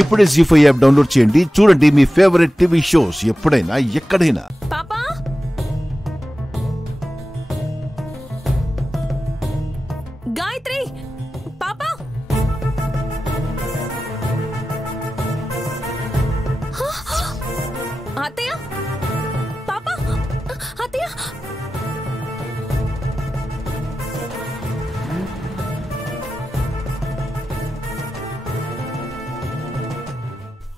ఇప్పుడే జీ5 app download చేయండి. చూడండి మీ ఫేవరెట్ టీవీ షోస్ ఎప్పుడైనా ఎక్కడైనా. పాపా గాయత్రి, పాపా అత్తయ్య, పాపా అత్తయ్య.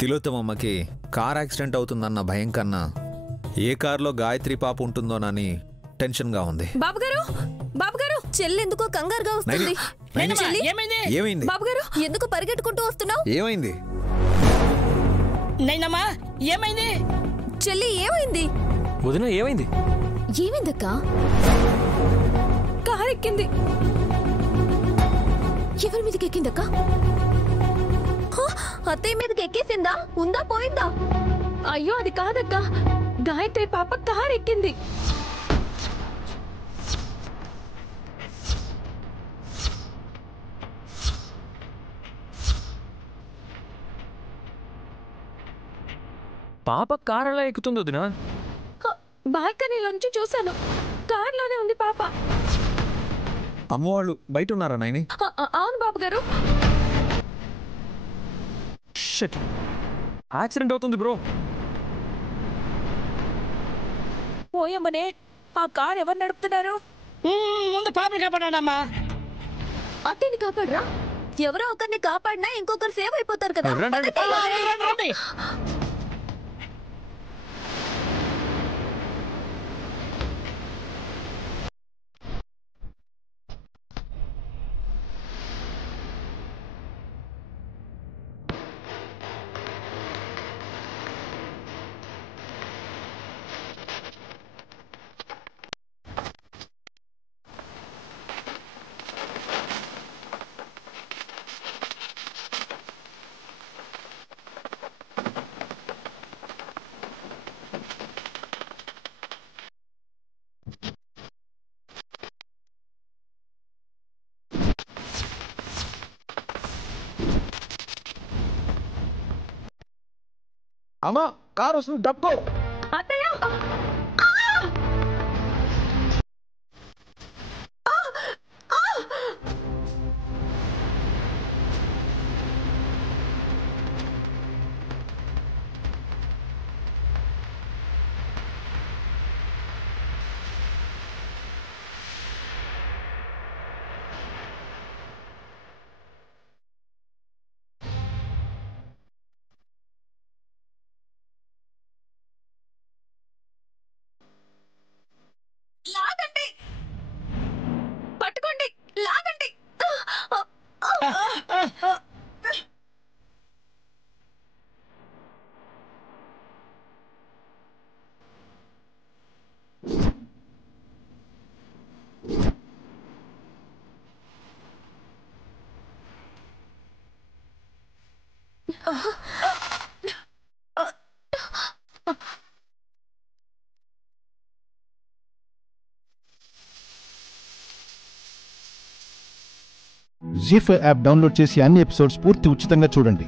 తిలోత్తమమ్మకి కార్ యాక్సిడెంట్ అవుతుందన్న భయం కన్నా ఏ కార్లో గాయత్రి పాప ఉంటుందోనని టెన్షన్గా ఉంది. బాబుగారు, బాబుగారు, చెల్లెందుకో కంగారుగా వస్తుంది. ఏమైంది బాబుగారు, ఎందుకు పరిగెట్టుకుంటూ వస్తున్నావు? ఏమైంది నైనమ్మా? ఏమైంది చెల్లి? ఏమైంది వదిన? ఏమైంది? ఏమైందక్క? కారు ఎక్కింది. ఎవరి మీదకి ఎక్కిందక్క? అత్తయ్య మీదకి ఎక్కేసిందా? ఉందా పోయిందా? అయ్యో అది కాదక్క, గాయత్రి పాప కారు ఎక్కింది. పాప కార్ ఎలా ఎక్కుతుంది వదినా? బాల్కనీలోంచి చూశాను, కార్లోనే ఉంది పాప. అమ్మవాళ్ళు బయట ఉన్నారా నాయని? అవును బాబు గారు. షిట్, యాక్సిడెంట్ అవుతుంది బ్రో. పోయమ్మనే, ఆ కార్ ఎవరు నడుపుతున్నారు? ముందు పాపని కాపాడాడమ్మా. అత్తని కాపాడరా? ఎవరో ఒకరిని కాపాడినా ఇంకొకరు సేవ్ అయిపోతారు కదా. రండి. అమ్మా, కారు వస్తుంది, డబ్బు. అత్తయ్య, లాగండి, పట్టుకోండి, లాగండి. జీ5 యాప్ డౌన్లోడ్ చేసి అన్ని ఎపిసోడ్స్ పూర్తి ఉచితంగా చూడండి.